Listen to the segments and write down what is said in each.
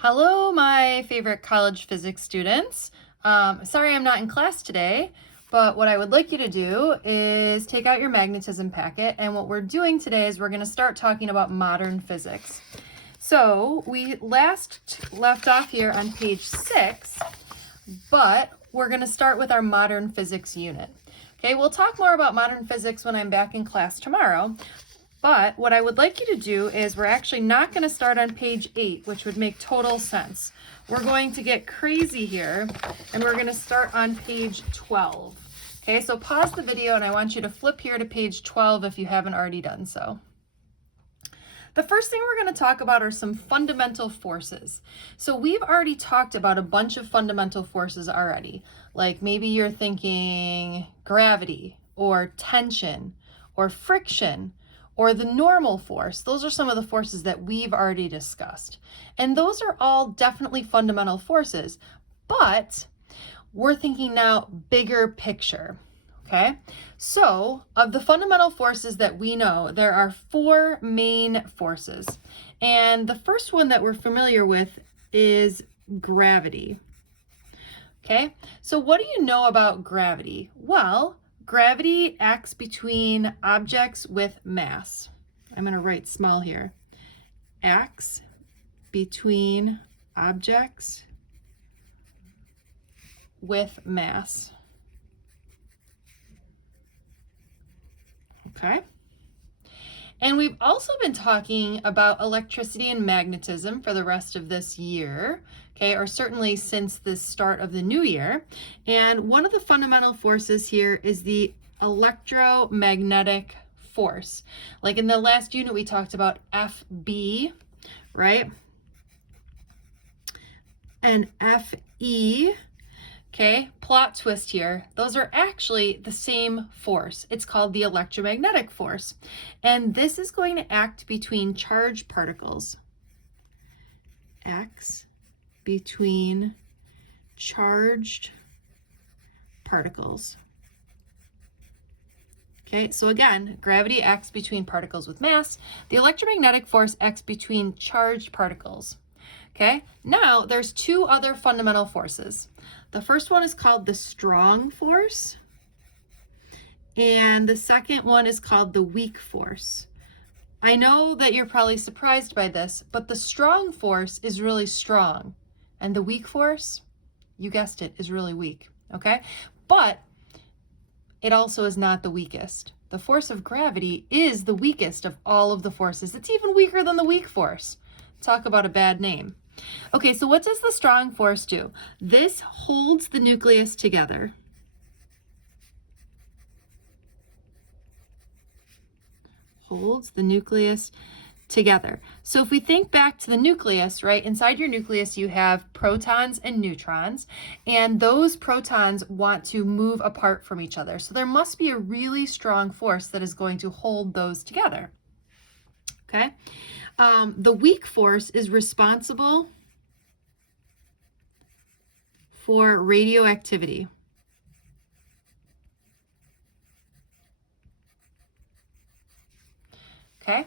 Hello, my favorite college physics students. Sorry I'm not in class today, but what I would like you to do is take out your magnetism packet, and what we're doing today is we're going to start talking about modern physics. So we last left off here on page 6, but we're going to start with our modern physics unit. Okay, we'll talk more about modern physics when I'm back in class tomorrow. But what I would like you to do is we're actually not going to start on page 8, which would make total sense. We're going to get crazy here, and we're going to start on page 12. Okay, so pause the video, and I want you to flip here to page 12 if you haven't already done so. The first thing we're going to talk about are some fundamental forces. So we've already talked about a bunch of fundamental forces already. Like maybe you're thinking gravity, or tension, or friction, or the normal force. Those are some of the forces that we've already discussed. And those are all definitely fundamental forces, but we're thinking now bigger picture, okay? So of the fundamental forces that we know, there are 4 main forces. And the first one that we're familiar with is gravity, okay? So what do you know about gravity? Well, gravity acts between objects with mass. I'm going to write small here. Acts between objects with mass. Okay. And we've also been talking about electricity and magnetism for the rest of this year, okay, or certainly since the start of the new year. And one of the fundamental forces here is the electromagnetic force. Like in the last unit, we talked about FB, right? And FE. Okay, plot twist here. Those are actually the same force. It's called the electromagnetic force. And this is going to act between charged particles. Acts between charged particles. Okay, so again, gravity acts between particles with mass. The electromagnetic force acts between charged particles. Okay, now there's 2 other fundamental forces. The first one is called the strong force, and the second one is called the weak force. I know that you're probably surprised by this, but the strong force is really strong, and the weak force, you guessed it, is really weak, okay? But it also is not the weakest. The force of gravity is the weakest of all of the forces. It's even weaker than the weak force. Talk about a bad name. Okay, so what does the strong force do? This holds the nucleus together. Holds the nucleus together. So if we think back to the nucleus, right, inside your nucleus you have protons and neutrons, and those protons want to move apart from each other. So there must be a really strong force that is going to hold those together. Okay? The weak force is responsible for radioactivity. Okay?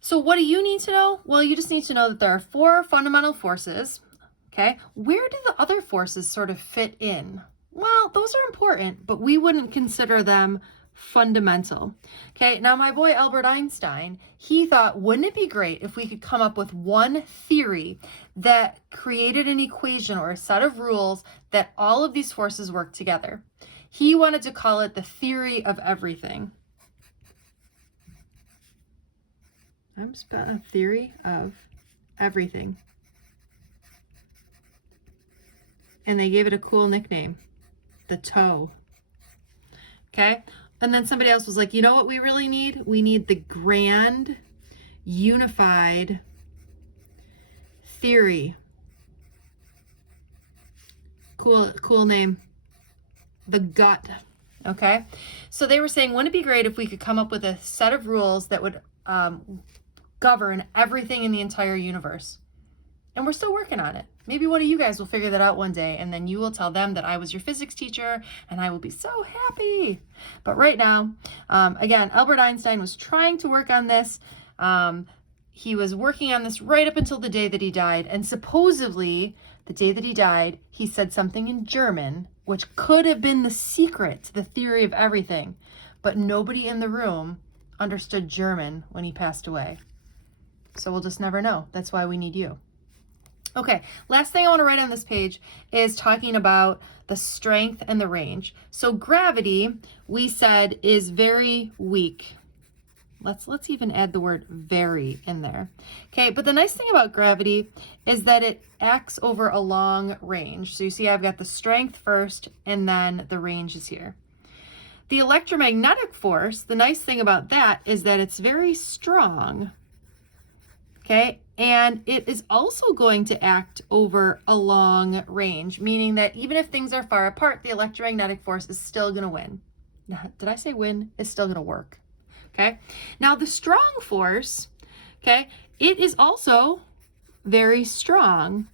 So what do you need to know? Well, you just need to know that there are 4 fundamental forces. Okay? Where do the other forces sort of fit in? Well, those are important, but we wouldn't consider them fundamental. Okay, now my boy Albert Einstein, he thought, wouldn't it be great if we could come up with one theory that created an equation or a set of rules that all of these forces work together? He wanted to call it the theory of everything. A theory of everything. And they gave it a cool nickname, the TOE. Okay? And then somebody else was like, you know what we really need? We need the grand unified theory. Cool name. The GUT. Okay? So they were saying, wouldn't it be great if we could come up with a set of rules that would govern everything in the entire universe? And we're still working on it. Maybe one of you guys will figure that out one day, and then you will tell them that I was your physics teacher, and I will be so happy. But right now, again, Albert Einstein was trying to work on this. he was working on this right up until the day that he died. And supposedly, the day that he died, he said something in German, which could have been the secret to the theory of everything. But nobody in the room understood German when he passed away. So we'll just never know. That's why we need you. Okay, last thing I want to write on this page is talking about the strength and the range. So gravity, we said, is very weak. Let's even add the word very in there. Okay, but the nice thing about gravity is that it acts over a long range. So you see I've got the strength first and then the range is here. The electromagnetic force, the nice thing about that is that it's very strong. Okay, and it is also going to act over a long range, meaning that even if things are far apart, the electromagnetic force is still going to win. Did I say win? It's still going to work. Okay, now the strong force, okay, it is also very strong,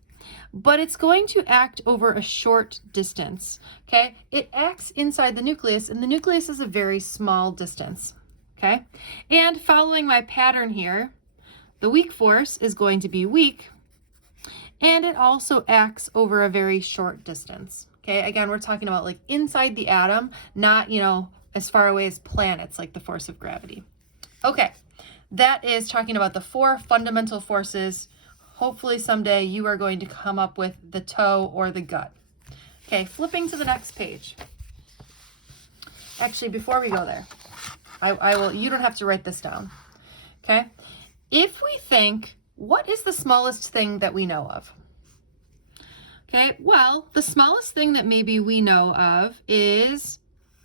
but it's going to act over a short distance. Okay, it acts inside the nucleus, and the nucleus is a very small distance. Okay, and following my pattern here, the weak force is going to be weak, and it also acts over a very short distance. Okay, again, we're talking about like inside the atom, not, as far away as planets, like the force of gravity. Okay, that is talking about the 4 fundamental forces. Hopefully someday you are going to come up with the toe or the gut. Okay, flipping to the next page. Actually, before we go there, I will, you don't have to write this down. Okay, if we think, what is the smallest thing that we know of? Okay, well, the smallest thing that maybe we know of is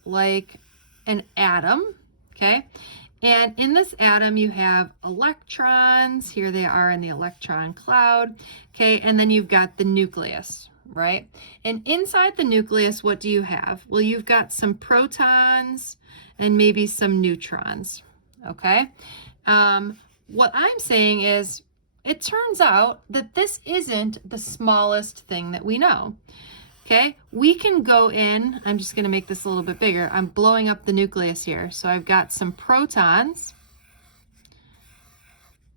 like an atom, okay? And in this atom, you have electrons. Here they are in the electron cloud, okay? And then you've got the nucleus, right? And inside the nucleus, what do you have? Well, you've got some protons and maybe some neutrons, okay? What I'm saying is, it turns out that this isn't the smallest thing that we know. Okay, we can go in, I'm just going to make this a little bit bigger. I'm blowing up the nucleus here. So I've got some protons.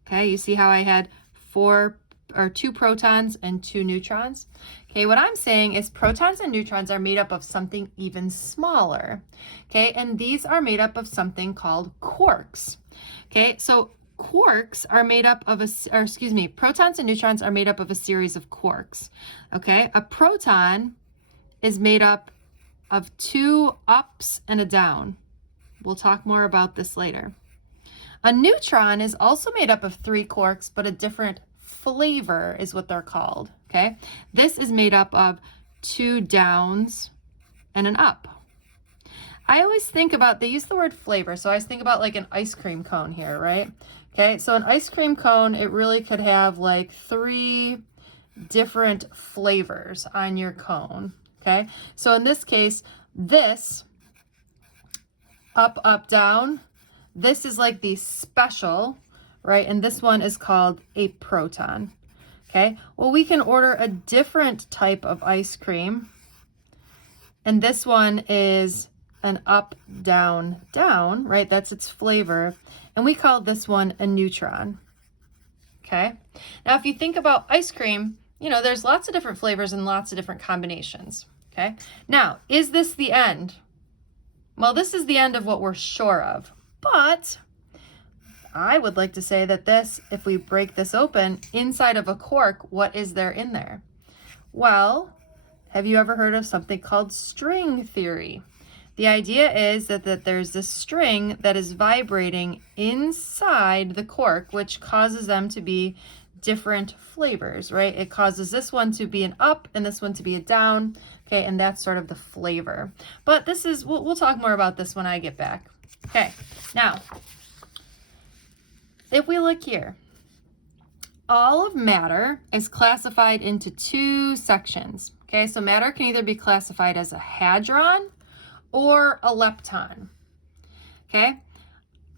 Okay, you see how I had 2 protons and 2 neutrons? Okay, what I'm saying is protons and neutrons are made up of something even smaller. Okay, and these are made up of something called quarks. Okay, so quarks are made up of protons and neutrons are made up of a series of quarks. Okay, a proton is made up of 2 ups and a down. We'll talk more about this later. A neutron is also made up of 3 quarks, but a different flavor is what they're called. Okay, this is made up of 2 downs and an up. I always think about, they use the word flavor, so I always think about like an ice cream cone here, right? Okay, so an ice cream cone, it really could have like 3 different flavors on your cone, okay? So in this case, this up, up, down, this is like the special, right? And this one is called a proton, okay? Well, we can order a different type of ice cream, and this one is an up, down, down, right? That's its flavor. And we call this one a neutron, okay? Now, if you think about ice cream, there's lots of different flavors and lots of different combinations, okay? Now, is this the end? Well, this is the end of what we're sure of, but I would like to say that this, if we break this open, inside of a quark, what is there in there? Well, have you ever heard of something called string theory? The idea is that there's this string that is vibrating inside the quark, which causes them to be different flavors, right? It causes this one to be an up and this one to be a down, okay? And that's sort of the flavor. But this is, we'll talk more about this when I get back. Okay, now, if we look here, all of matter is classified into 2 sections, okay? So matter can either be classified as a hadron or a lepton, okay?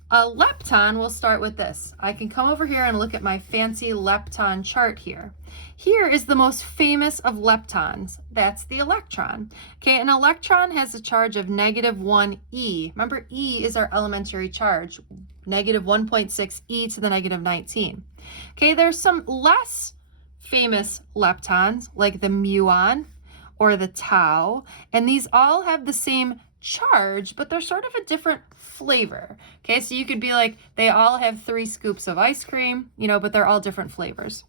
A lepton, we'll start with this. I can come over here and look at my fancy lepton chart here. Here is the most famous of leptons. That's the electron. Okay, an electron has a charge of -1 e. Remember, e is our elementary charge, -1.6 e to the -19. Okay, there's some less famous leptons like the muon or the tau, and these all have the same charge, but they're sort of a different flavor. Okay, so you could be like, they all have 3 scoops of ice cream, but they're all different flavors.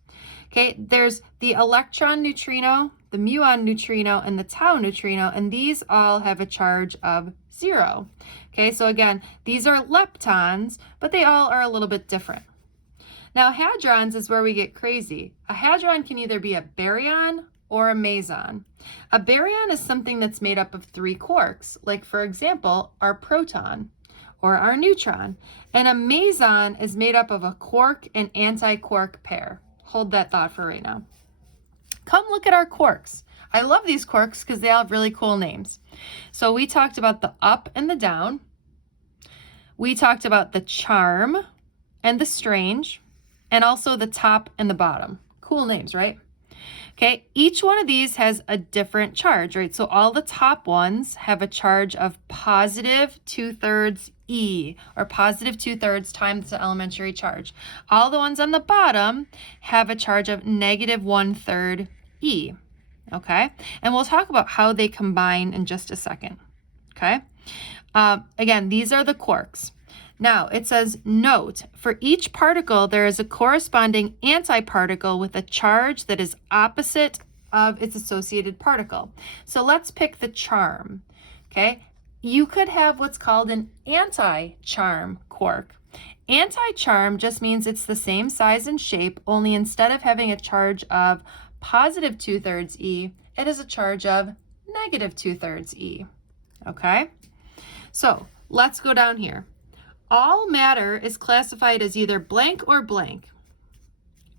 Okay, there's the electron neutrino, the muon neutrino, and the tau neutrino, and these all have a charge of 0. Okay, so again, these are leptons, but they all are a little bit different. Now, hadrons is where we get crazy. A hadron can either be a baryon or a meson. A baryon is something that's made up of 3 quarks, like for example, our proton or our neutron. And a meson is made up of a quark and anti-quark pair. Hold that thought for right now. Come look at our quarks. I love these quarks because they all have really cool names. So we talked about the up and the down. We talked about the charm and the strange, and also the top and the bottom. Cool names, right? Okay, each one of these has a different charge, right? So all the top ones have a charge of +2/3 e, or +2/3 times the elementary charge. All the ones on the bottom have a charge of -1/3 e, okay? And we'll talk about how they combine in just a second, okay? Again, these are the quarks. Now, it says, note, for each particle, there is a corresponding antiparticle with a charge that is opposite of its associated particle. So let's pick the charm, okay? You could have what's called an anti-charm quark. Anti-charm just means it's the same size and shape, only instead of having a charge of +2/3 e, it has a charge of -2/3 e, okay? So let's go down here. All matter is classified as either blank or blank.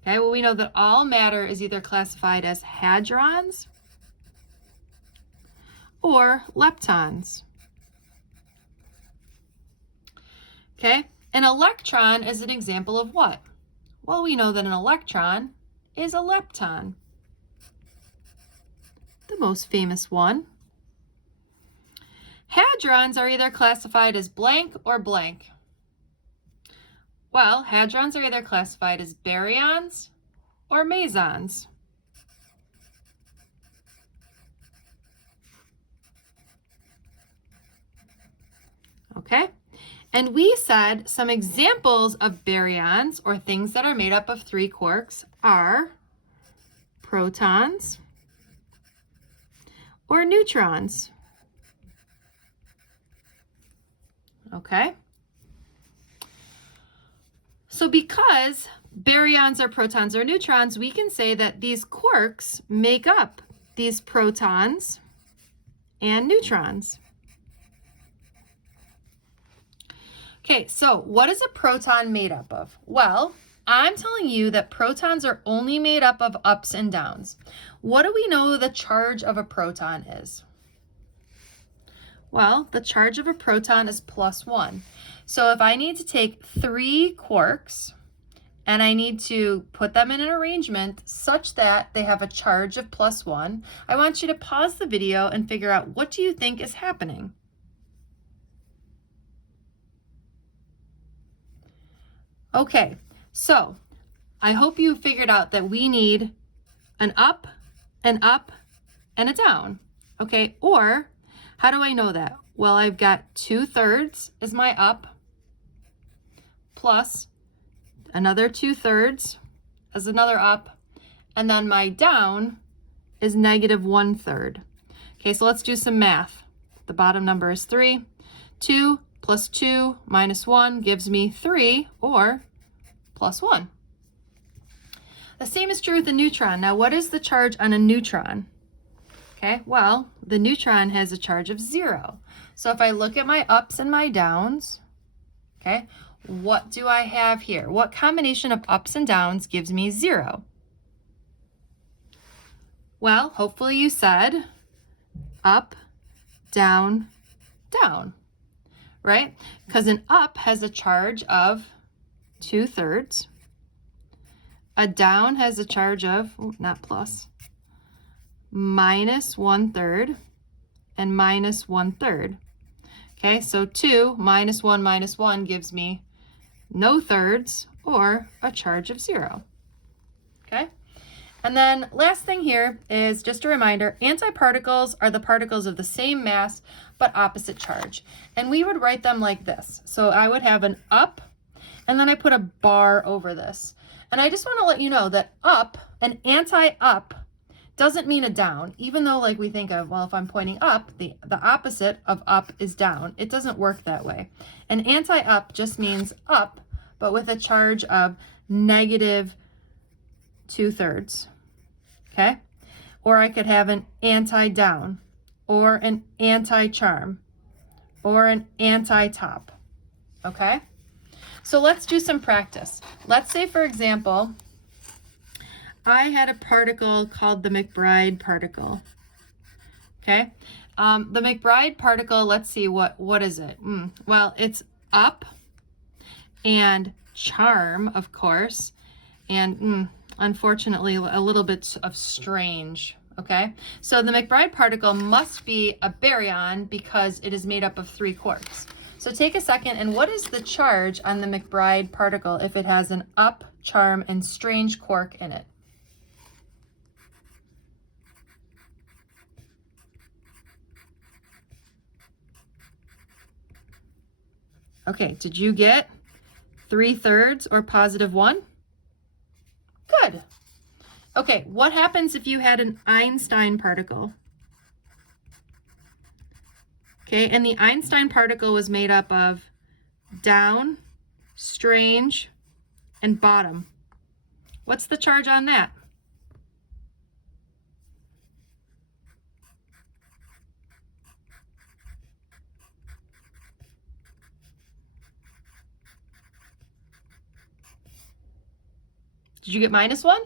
Okay, well, we know that all matter is either classified as hadrons or leptons. Okay, an electron is an example of what? Well, we know that an electron is a lepton, the most famous one. Hadrons are either classified as blank or blank. Well, hadrons are either classified as baryons or mesons. Okay, and we said some examples of baryons, or things that are made up of 3 quarks, are protons or neutrons. Okay. So because baryons are protons or neutrons, we can say that these quarks make up these protons and neutrons. Okay, so what is a proton made up of? Well, I'm telling you that protons are only made up of ups and downs. What do we know the charge of a proton is? Well, the charge of a proton is +1. So if I need to take 3 quarks and I need to put them in an arrangement such that they have a charge of +1, I want you to pause the video and figure out, what do you think is happening? Okay, so I hope you figured out that we need an up, and a down. Okay, or how do I know that? Well, I've got 2/3 is my up, plus another 2/3 as another up, and then my down is -1/3. Okay, so let's do some math. The bottom number is 3. 2 plus 2 minus 1 gives me 3, or +1. The same is true with the neutron. Now, what is the charge on a neutron? Okay, well, the neutron has a charge of 0. So if I look at my ups and my downs, okay, what do I have here? What combination of ups and downs gives me 0? Well, hopefully you said up, down, down, right? Because an up has a charge of 2/3. A down has a charge of, not plus, minus 1/3 and minus 1/3. Okay, so 2 minus 1 gives me no thirds or a charge of 0. Okay, and then last thing here is just a reminder, antiparticles are the particles of the same mass but opposite charge. And we would write them like this. So I would have an up, and then I put a bar over this. And I just want to let you know that up, an anti-up, doesn't mean a down, even though like we think of, well, if I'm pointing up, the opposite of up is down. It doesn't work that way. An anti-up just means up, but with a charge of negative 2/3, okay? Or I could have an anti-down, or an anti-charm, or an anti-top, okay? So let's do some practice. Let's say, for example, I had a particle called the McBride particle. Okay, the McBride particle, let's see, what is it? Well, it's up and charm, of course, and unfortunately a little bit of strange. Okay, so the McBride particle must be a baryon because it is made up of 3 quarks. So take a second, and what is the charge on the McBride particle if it has an up, charm, and strange quark in it? Okay, did you get 3/3 or positive 1? Good. Okay, what happens if you had an Einstein particle? Okay, and the Einstein particle was made up of down, strange, and bottom. What's the charge on that? Did you get -1?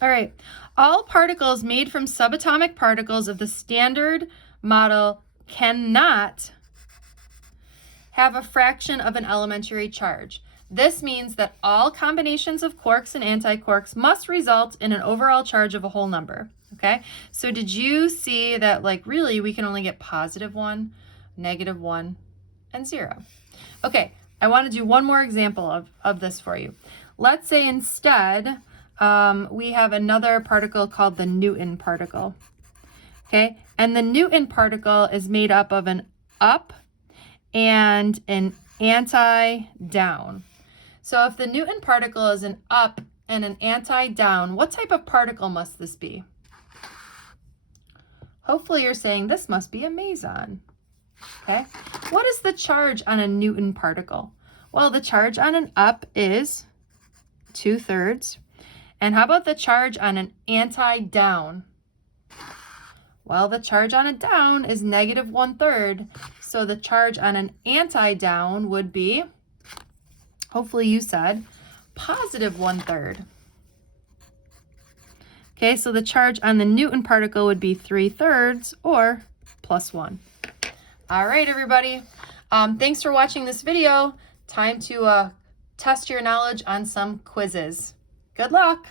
All right. All particles made from subatomic particles of the Standard Model cannot have a fraction of an elementary charge. This means that all combinations of quarks and antiquarks must result in an overall charge of a whole number. Okay, so did you see that, like, really we can only get +1, -1, and 0? Okay, I want to do one more example of this for you. Let's say instead we have another particle called the Newton particle. Okay, and the Newton particle is made up of an up and an anti-down. So if the Newton particle is an up and an anti-down, what type of particle must this be? Hopefully you're saying this must be a meson. Okay, what is the charge on a Newton particle? Well, the charge on an up is 2/3. And how about the charge on an anti-down? Well, the charge on a down is -1/3. So the charge on an anti-down would be, hopefully you said, +1/3. Okay, so the charge on the Newton particle would be 3/3 or +1. All right, everybody. Thanks for watching this video. Time to test your knowledge on some quizzes. Good luck.